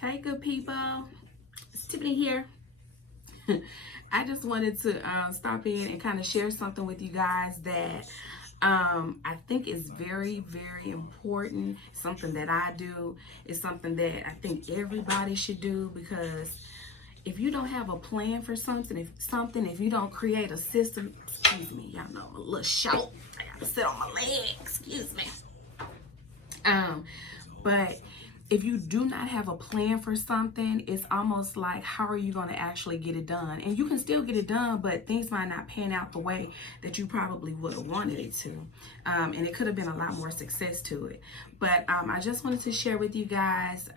Hey, good people. It's Tiffany here. I just wanted to stop in and kind of share something with you guys that I think is very, very important. Something that I do is something that I think everybody should do because if you don't have a plan for if you don't create a system, excuse me, y'all know I'm a little short. I gotta sit on my legs. Excuse me. But if you do not have a plan for something, it's almost like, how are you going to actually get it done? And you can still get it done, but things might not pan out the way that you probably would have wanted it to. And it could have been a lot more success to it. But I just wanted to share with you guys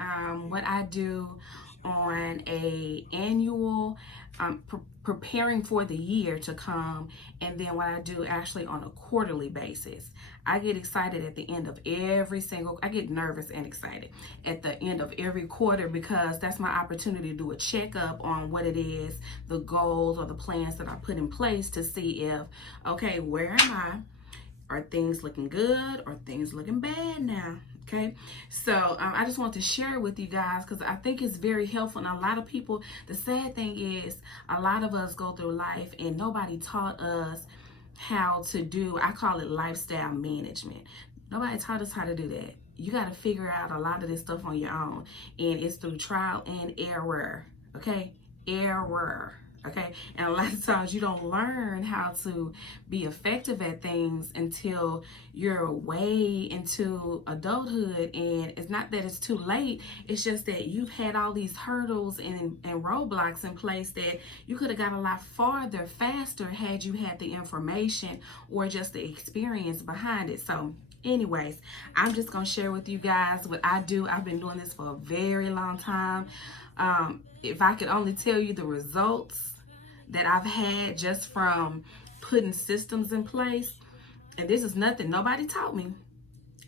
what I do on a annual preparing for the year to come, and then what I do actually on a quarterly basis. I get excited at the end of I get nervous and excited at the end of every quarter because that's my opportunity to do a checkup on what it is, the goals or the plans that I put in place to see if, okay, where am I? Are things looking good or things looking bad now? Okay, so I just want to share it with you guys because I think it's very helpful. And a lot of people, the sad thing is, a lot of us go through life and nobody taught us how to do, I call it lifestyle management. Nobody taught us how to do that. You got to figure out a lot of this stuff on your own, and it's through trial and error. Okay, error. Okay, and a lot of times you don't learn how to be effective at things until you're way into adulthood. And it's not that it's too late, it's just that you've had all these hurdles and roadblocks in place that you could have got a lot farther faster had you had the information or just the experience behind it. So anyways, I'm just gonna share with you guys what I do. I've been doing this for a very long time. If I could only tell you the results that I've had just from putting systems in place, and this is nothing nobody taught me.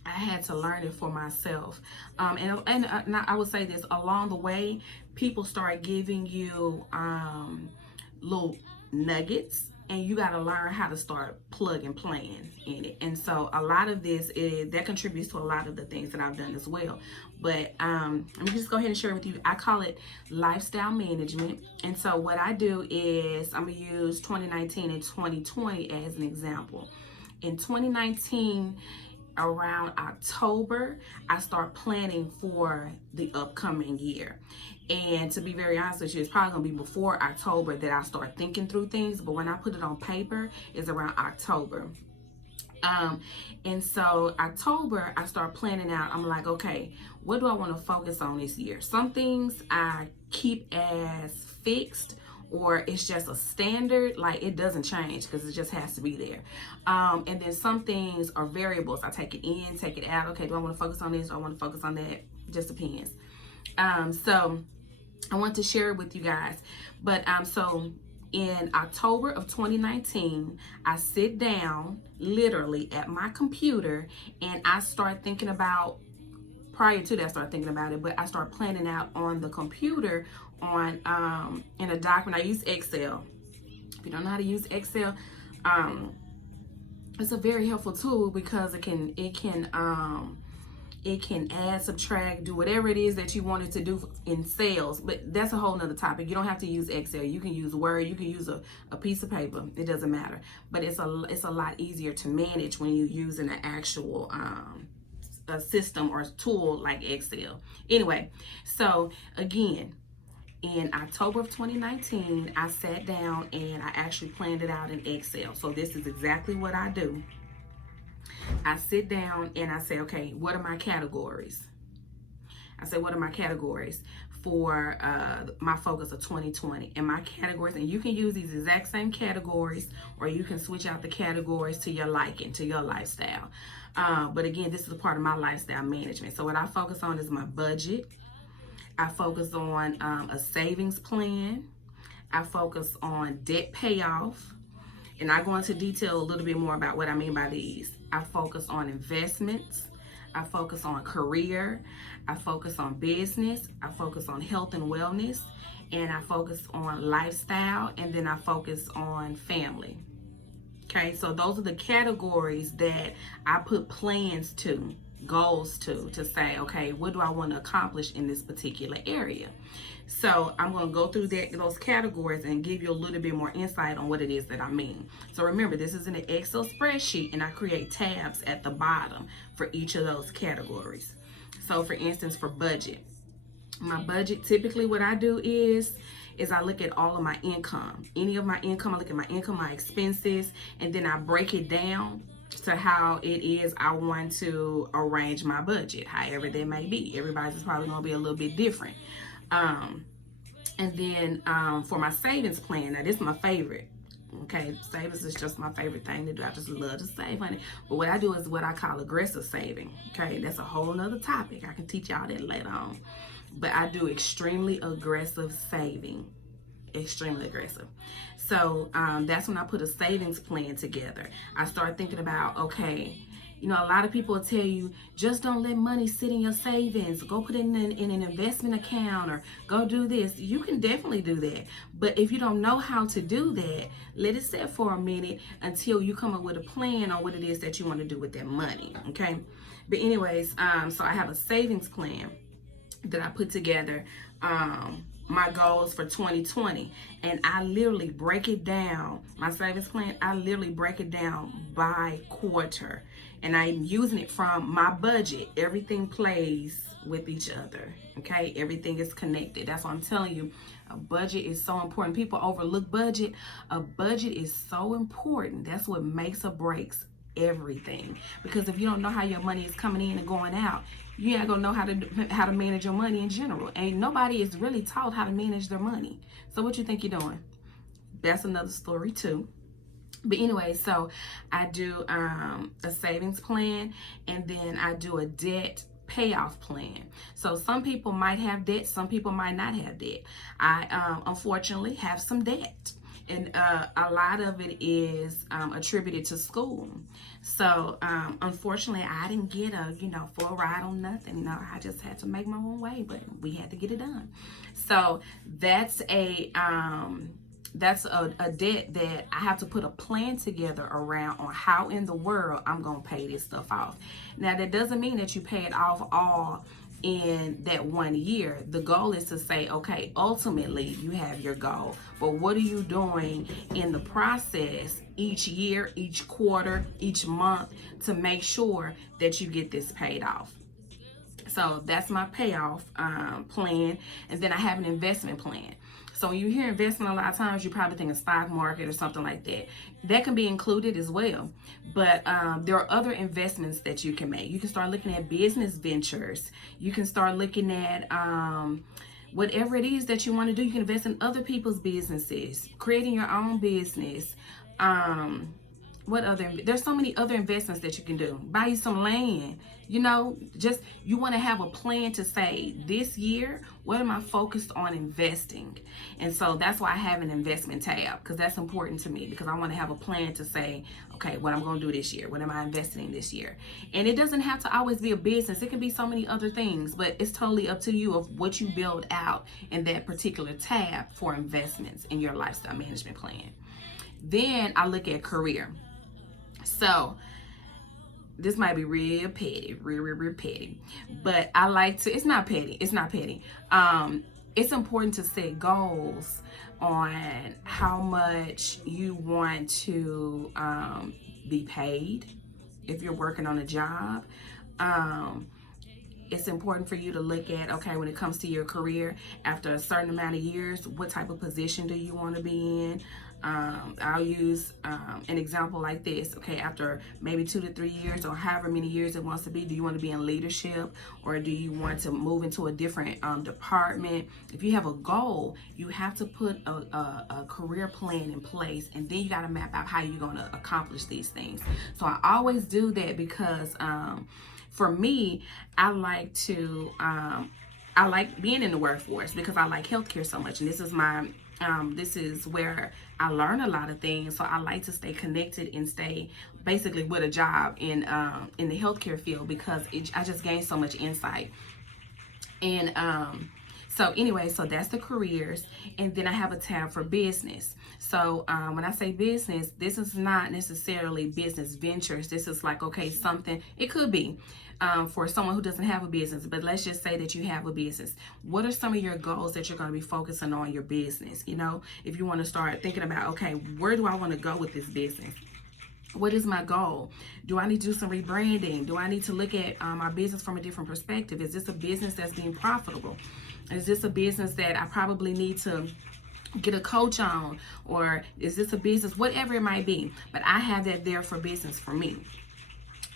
I had to learn it for myself. And I would say this, along the way, people start giving you little nuggets, and you got to learn how to start plug and playing in it. And so a lot of this that contributes to a lot of the things that I've done as well. But let me just go ahead and share with you. I call it lifestyle management. And so what I do is I'm going to use 2019 and 2020 as an example. In 2019, around October, I start planning for the upcoming year. And to be very honest with you, it's probably gonna be before October that I start thinking through things, but when I put it on paper, it's around October. And so October, I start planning out. I'm like, okay, what do I want to focus on this year? Some things I keep as fixed, or it's just a standard, like it doesn't change because it just has to be there. And then some things are variables. I take it in, take it out. Okay, do I want to focus on this or I want to focus on that? It just depends. So I want to share it with you guys. But so in October of 2019, I sit down literally at my computer and I start thinking about, prior to that I started thinking about it, but I start planning out on the computer on in a document. I use Excel. If you don't know how to use Excel, it's a very helpful tool because it can add, subtract, do whatever it is that you wanted to do in sales. But that's a whole nother topic. You don't have to use Excel. You can use Word. You can use a piece of paper. It doesn't matter. But it's a lot easier to manage when you're using an actual a system or tool like Excel. Anyway, so again, in October of 2019, I sat down and I actually planned it out in Excel. So this is exactly what I do. I sit down and I say, okay, what are my categories? I say, what are my categories for my focus of 2020? And my categories, and you can use these exact same categories, or you can switch out the categories to your liking, to your lifestyle. But again, this is a part of my lifestyle management. So what I focus on is my budget. I focus on a savings plan. I focus on debt payoff. And I go into detail a little bit more about what I mean by these. I focus on investments. I focus on career. I focus on business. I focus on health and wellness. And I focus on lifestyle. And then I focus on family. Okay, so those are the categories that I put plans to goals to say, okay, what do I want to accomplish in this particular area? So I'm going to go through those categories and give you a little bit more insight on what it is that I mean. So remember, this is in an Excel spreadsheet, and I create tabs at the bottom for each of those categories. So for instance, for budget, my budget, typically what I do is I look at all of my income. Any of my income, I look at my income, my expenses, and then I break it down to how it is I want to arrange my budget, however that may be. Everybody's is probably going to be a little bit different. And then for my savings plan, now this is my favorite. Okay, savings is just my favorite thing to do. I just love to save, honey. But what I do is what I call aggressive saving. Okay, that's a whole nother topic. I can teach y'all that later on. But I do extremely aggressive saving. Extremely aggressive. So that's when I put a savings plan together. I start thinking about, okay, you know, a lot of people will tell you, just don't let money sit in your savings. Go put it in an investment account, or go do this. You can definitely do that. But if you don't know how to do that, let it sit for a minute until you come up with a plan on what it is that you want to do with that money. Okay. But anyways, so I have a savings plan that I put together, my goals for 2020, and I literally break it down. My savings plan, I literally break it down by quarter, and I'm using it from my budget. Everything plays with each other. Okay, everything is connected. That's what I'm telling you. A budget is so important. People overlook budget. A budget is so important. That's what makes or breaks everything. Because if you don't know how your money is coming in and going out, you ain't gonna know how to manage your money in general. And nobody is really taught how to manage their money. So what you think you're doing? That's another story too. But anyway, so I do a savings plan, and then I do a debt payoff plan. So some people might have debt, some people might not have debt. I unfortunately have some debt. And a lot of it is attributed to school. So unfortunately, I didn't get a full ride on nothing. No, I just had to make my own way, but we had to get it done. So that's a debt that I have to put a plan together around on how in the world I'm gonna pay this stuff off. Now that doesn't mean that you pay it off all in that 1 year. The goal is to say, okay, ultimately you have your goal, but what are you doing in the process each year, each quarter, each month to make sure that you get this paid off? So that's my payoff plan. And then I have an investment plan. So when you hear investment, a lot of times you probably think of stock market or something like that. That can be included as well. But there are other investments that you can make. You can start looking at business ventures. You can start looking at whatever it is that you want to do. You can invest in other people's businesses, creating your own business. There's so many other investments that you can do. Buy you some land. You want to have a plan to say, this year, what am I focused on investing? And so that's why I have an investment tab, because that's important to me, because I want to have a plan to say, okay, what I'm going to do this year. What am I investing in this year? And it doesn't have to always be a business. It can be so many other things, but it's totally up to you of what you build out in that particular tab for investments in your lifestyle management plan. Then I look at career. So this might be real petty, real petty, but I like to, it's not petty. It's important to set goals on how much you want to be paid if you're working on a job. It's important for you to look at, okay, when it comes to your career, after a certain amount of years, what type of position do you want to be in? I'll use an example like this. Okay, after maybe 2 to 3 years, or however many years it wants to be, do you want to be in leadership, or do you want to move into a different department? If you have a goal, you have to put a career plan in place, and then you got to map out how you're going to accomplish these things. So I always do that because for me, I like being in the workforce because I like healthcare so much, and this is where I learn a lot of things. So I like to stay connected and stay basically with a job in the healthcare field, because I just gain so much insight. And So anyway, so that's the careers. And then I have a tab for business. So when I say business, this is not necessarily business ventures. This is like, okay, something, it could be for someone who doesn't have a business, but let's just say that you have a business. What are some of your goals that you're going to be focusing on your business? You know, if you want to start thinking about, okay, where do I want to go with this business? What is my goal? Do I need to do some rebranding? Do I need to look at my business from a different perspective? Is this a business that's being profitable? Is this a business that I probably need to get a coach on? Or is this a business, whatever it might be? But I have that there for business for me.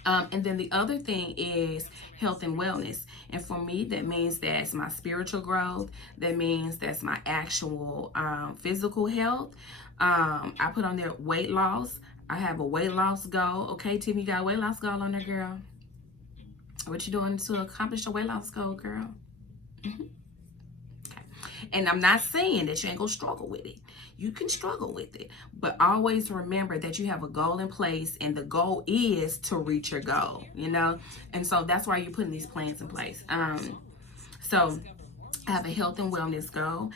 And then the other thing is health and wellness. And for me, that means that's my spiritual growth. That means that's my actual physical health. I put on there weight loss. I have a weight loss goal. Okay, Tiffany, you got a weight loss goal on there, girl? What you doing to accomplish your weight loss goal, girl? Okay. And I'm not saying that you ain't gonna struggle with it. You can struggle with it, but always remember that you have a goal in place, and the goal is to reach your goal, you know? And so that's why you're putting these plans in place. So I have a health and wellness goal.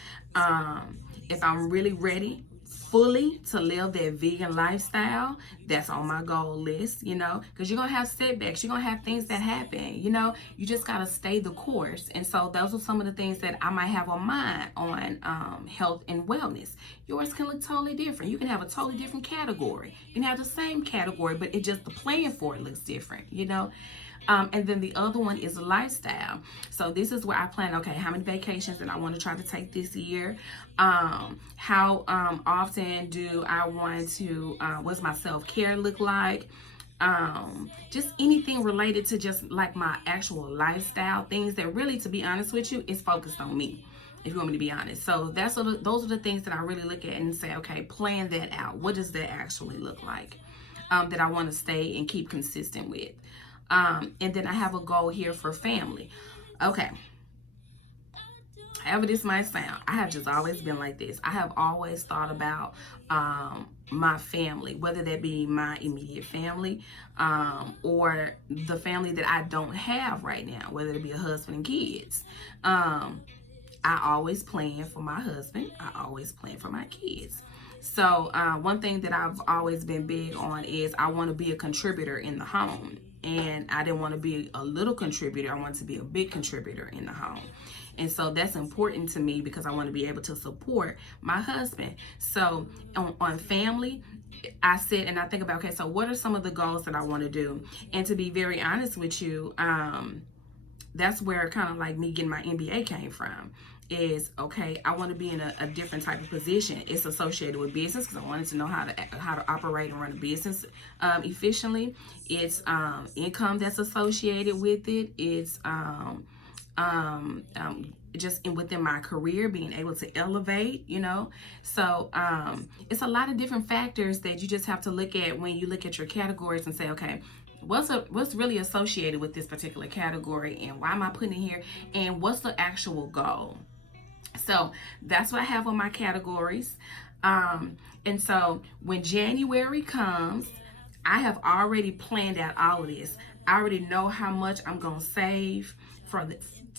If I'm really ready fully to live that vegan lifestyle, that's on my goal list, you know, because you're gonna have setbacks, you're gonna have things that happen, you know, you just gotta stay the course. And so those are some of the things that I might have on mine on health and wellness. Yours can look totally different. You can have a totally different category. You can have the same category, but it just, the plan for it looks different, you know. And then the other one is lifestyle. So this is where I plan, okay, how many vacations that I want to try to take this year? How often do I want to, what's my self-care look like? Just anything related to just like my actual lifestyle, things that really, to be honest with you, is focused on me, if you want me to be honest. So those are the things that I really look at and say, okay, plan that out. What does that actually look like that I want to stay and keep consistent with? And then I have a goal here for family. Okay. However this might sound, I have just always been like this. I have always thought about my family, whether that be my immediate family or the family that I don't have right now, whether it be a husband and kids. I always plan for my husband. I always plan for my kids. So one thing that I've always been big on is I want to be a contributor in the home. And I didn't want to be a little contributor. I want to be a big contributor in the home. And so that's important to me because I want to be able to support my husband. So on family, I sit and I think about, okay, so what are some of the goals that I want to do? And to be very honest with you, that's where kind of like me getting my MBA came from. Is, okay, I want to be in a different type of position. It's associated with business because I wanted to know how to operate and run a business efficiently. It's income that's associated with it. It's just within my career, being able to elevate, you know. So it's a lot of different factors that you just have to look at when you look at your categories and say, okay, what's really associated with this particular category, and why am I putting it here, and what's the actual goal? So that's what I have on my categories. And so when January comes, I have already planned out all of this. I already know how much I'm going to save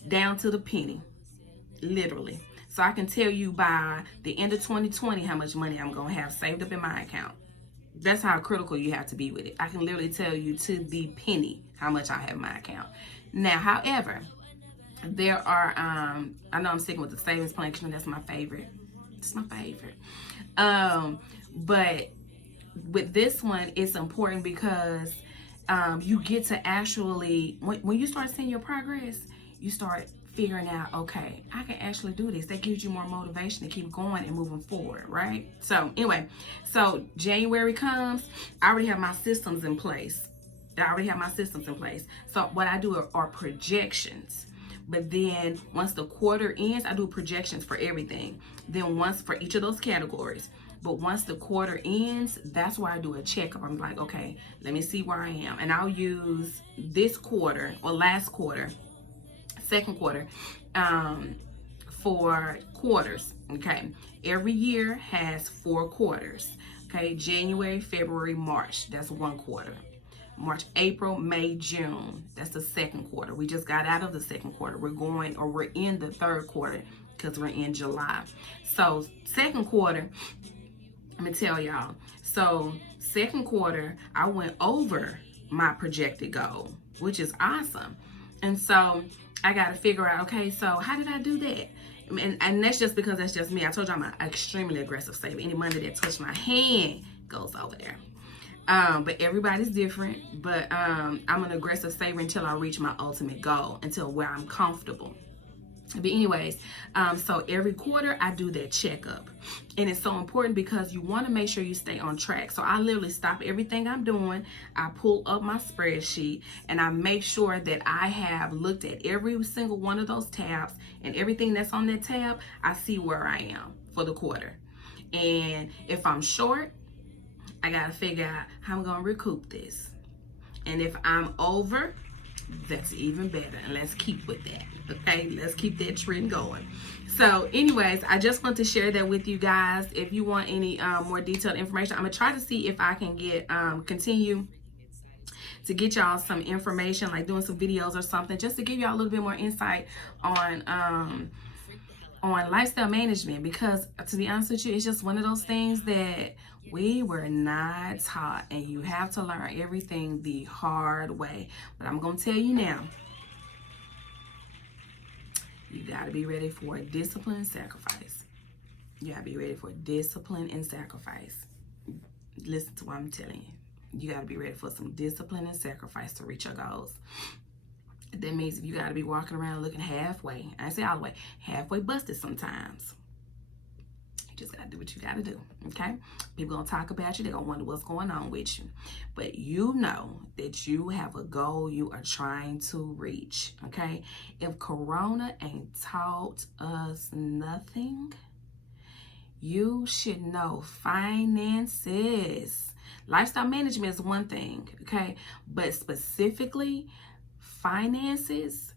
down to the penny, literally. So I can tell you by the end of 2020 how much money I'm going to have saved up in my account. That's how critical you have to be with it. I can literally tell you to the penny how much I have in my account. Now, however, there are, I know I'm sticking with the savings plan because that's my favorite. It's my favorite. But with this one, it's important because you get to actually, when you start seeing your progress, you start figuring out, okay, I can actually do this. That gives you more motivation to keep going and moving forward, right? So anyway, so January comes, I already have my systems in place. So what I do are projections. But then once the quarter ends, I do projections for everything. Then once for each of those categories. But once the quarter ends, that's where I do a checkup. I'm like, okay, let me see where I am. And I'll use this quarter or last quarter, second quarter, for quarters. Okay. Every year has 4 quarters. Okay. January, February, March. That's 1 quarter. March, April, May, June. That's the second quarter. We just got out of the second quarter. We're in the third quarter because we're in July. So second quarter, let me tell y'all. So second quarter, I went over my projected goal, which is awesome. And so I got to figure out, okay, so how did I do that? And that's just because that's just me. I told you I'm an extremely aggressive saver. Any money that touched my hand goes over there. But everybody's different. But I'm an aggressive saver until I reach my ultimate goal, until where I'm comfortable. But anyways, so every quarter I do that checkup, and it's so important because you want to make sure you stay on track. So I literally stop everything I'm doing. I pull up my spreadsheet and I make sure that I have looked at every single one of those tabs, and everything that's on that tab, I see where I am for the quarter. And if I'm short, I got to figure out how I'm going to recoup this. And if I'm over, that's even better, and let's keep with that. Okay, let's keep that trend going. So anyways, I just want to share that with you guys. If you want any more detailed information, I'm gonna try to see if I can get continue to get y'all some information, like doing some videos or something, just to give y'all a little bit more insight on lifestyle management, because to be honest with you, it's just one of those things that we were not taught, and you have to learn everything the hard way. But I'm gonna tell you now, you gotta be ready for discipline and sacrifice. You gotta be ready for discipline and sacrifice. Listen to what I'm telling you. You gotta be ready for some discipline and sacrifice to reach your goals. That means you gotta be walking around looking halfway. I say all the way, halfway busted sometimes. You just gotta do what you gotta do, okay? People gonna talk about you. They're gonna wonder what's going on with you. But you know that you have a goal you are trying to reach, okay? If Corona ain't taught us nothing, you should know finances. Lifestyle management is one thing, okay? But specifically, finances,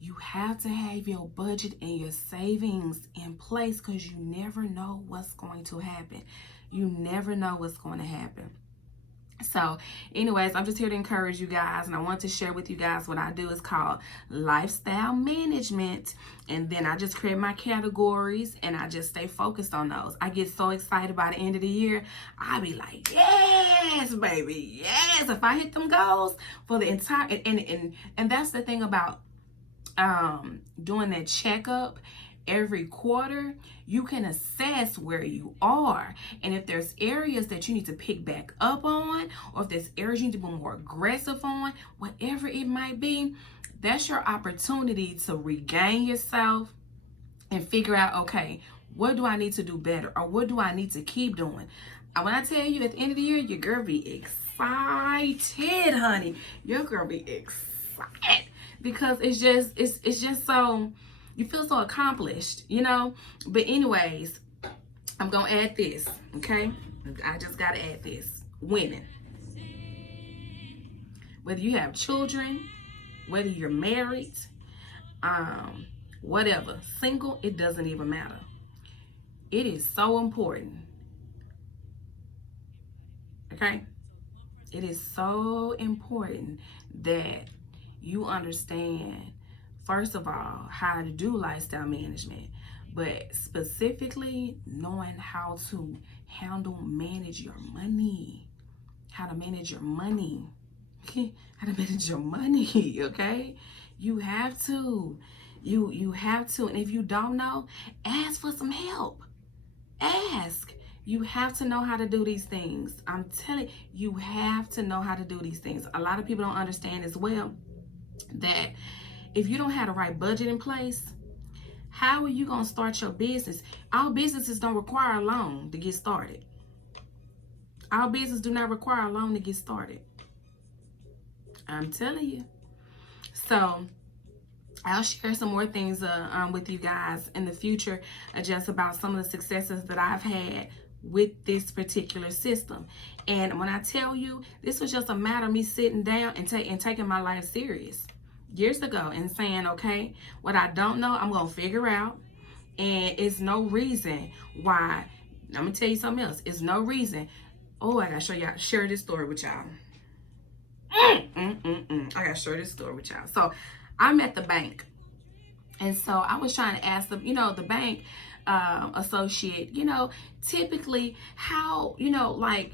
you have to have your budget and your savings in place, because you never know what's going to happen. You never know what's going to happen. So anyways, I'm just here to encourage you guys, and I want to share with you guys what I do. Is called lifestyle management, and then I just create my categories and I just stay focused on those. I get so excited by the end of the year. I be like, yes, baby, yes. If I hit them goals for the entire, and that's the thing about doing that checkup every quarter, you can assess where you are, and if there's areas that you need to pick back up on, or if there's areas you need to be more aggressive on, whatever it might be, that's your opportunity to regain yourself and figure out, okay, what do I need to do better, or what do I need to keep doing? And when I tell you at the end of the year, your girl be excited, honey. Your girl be excited, because it's just so, you feel so accomplished, you know. But anyways, I'm gonna add this, okay? I just gotta add this. Women, whether you have children, whether you're married, whatever, single, it doesn't even matter. It is so important, okay? It is so important that you understand, first of all, how to do lifestyle management, but specifically knowing how to manage your money. How to manage your money. How to manage your money, okay? You have to. You have to. And if you don't know, ask for some help. Ask. You have to know how to do these things. I'm telling you, you have to know how to do these things. A lot of people don't understand as well that if you don't have the right budget in place, how are you going to start your business? Our businesses don't require a loan to get started. Our business do not require a loan to get started. I'm telling you. So I'll share some more things with you guys in the future, just about some of the successes that I've had with this particular system. And when I tell you, this was just a matter of me sitting down and taking my life serious years ago and saying, okay, what I don't know, I'm gonna figure out. And it's no reason why. I'm gonna tell you something else. It's no reason. Oh, I gotta share this story with y'all. I gotta share this story with y'all. So I'm at the bank, and so I was trying to ask them, the bank associate, typically how, like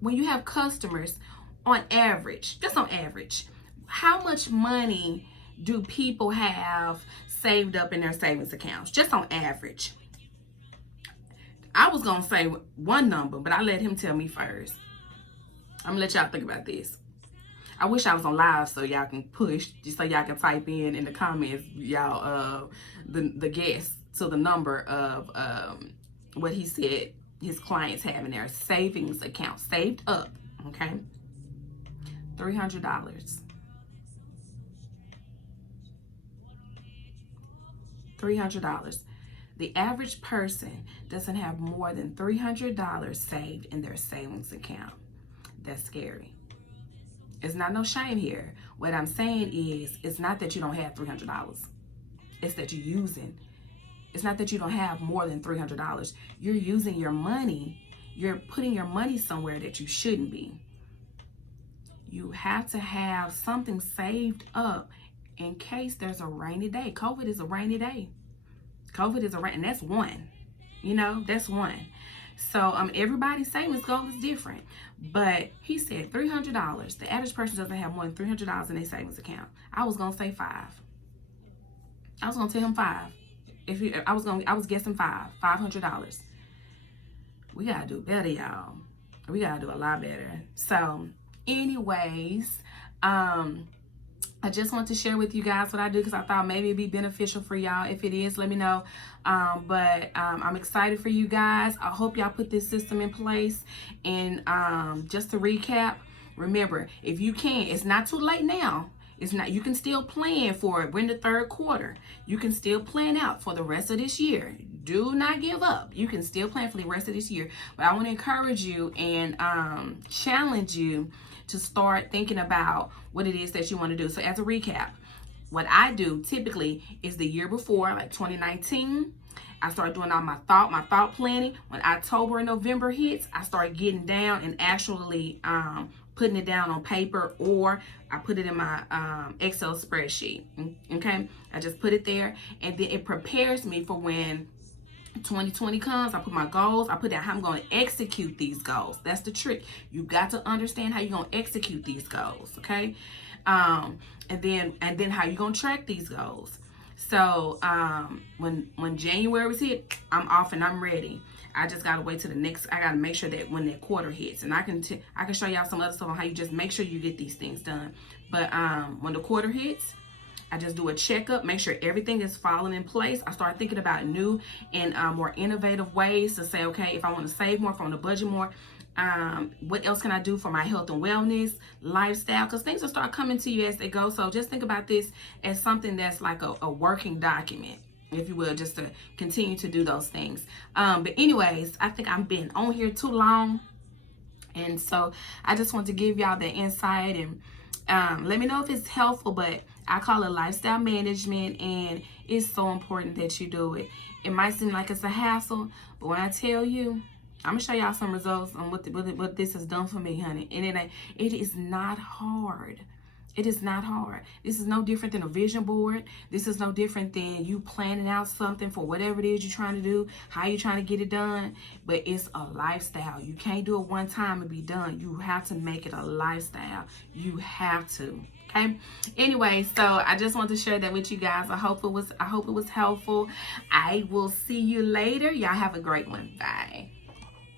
when you have customers, on average, just on average, how much money do people have saved up in their savings accounts? Just on average. I was gonna say one number, but I let him tell me first. I'm gonna let y'all think about this. I wish I was on live so y'all can push, just so y'all can type in the comments, y'all, the guess to the number of what he said his clients have in their savings account saved up. Okay, $300. $300. The average person doesn't have more than $300 saved in their savings account. That's scary. It's not no shame here. What I'm saying is, it's not that you don't have $300. It's that you're using. It's not that you don't have more than $300. You're using your money. You're putting your money somewhere that you shouldn't be. You have to have something saved up in case there's a rainy day. COVID is a rainy day. And that's one. That's one. So everybody's savings goal is different. But he said $300. The average person doesn't have more than $300 in their savings account. I was gonna say $5. I was gonna tell him $5. I was guessing $500. We gotta do better, y'all. We gotta do a lot better. So, anyways, I just want to share with you guys what I do because I thought maybe it'd be beneficial for y'all. If it is, let me know. But I'm excited for you guys. I hope y'all put this system in place. And just to recap, remember, if you can, it's not too late now. It's not. You can still plan for it. We're in the third quarter. You can still plan out for the rest of this year. Do not give up. You can still plan for the rest of this year. But I want to encourage you and challenge you to start thinking about what it is that you want to do. So as a recap, what I do typically is the year before, like 2019, I start doing all my thought planning. When October and November hits, I start getting down and actually putting it down on paper, or I put it in my Excel spreadsheet. Okay, I just put it there, and then it prepares me for when 2020 comes. I put my goals. I put down how I'm going to execute these goals. That's the trick. You got to understand how you're going to execute these goals. Okay, and then how you're going to track these goals. So when January's hit, I'm off and I'm ready. I just gotta wait till the next. I gotta make sure that when that quarter hits, and I can show y'all some other stuff on how you just make sure you get these things done. But when the quarter hits, I just do a checkup, make sure everything is falling in place. I start thinking about new and more innovative ways to say, okay, if I want to save more, if I want to budget more, what else can I do for my health and wellness, lifestyle? Because things will start coming to you as they go. So just think about this as something that's like a working document, if you will, just to continue to do those things. But anyways, I think I've been on here too long. And so I just want to give y'all the insight, and let me know if it's helpful. But I call it lifestyle management, and it's so important that you do it. It might seem like it's a hassle, but when I tell you, I'm gonna show y'all some results on what this has done for me, honey. And it is not hard. It is not hard. This is no different than a vision board. This is no different than you planning out something for whatever it is you're trying to do, how you're trying to get it done. But it's a lifestyle. You can't do it one time and be done. You have to make it a lifestyle. You have to. Okay. Anyway, so I just want to share that with you guys. I hope it was helpful. I will see you later. Y'all have a great one. Bye.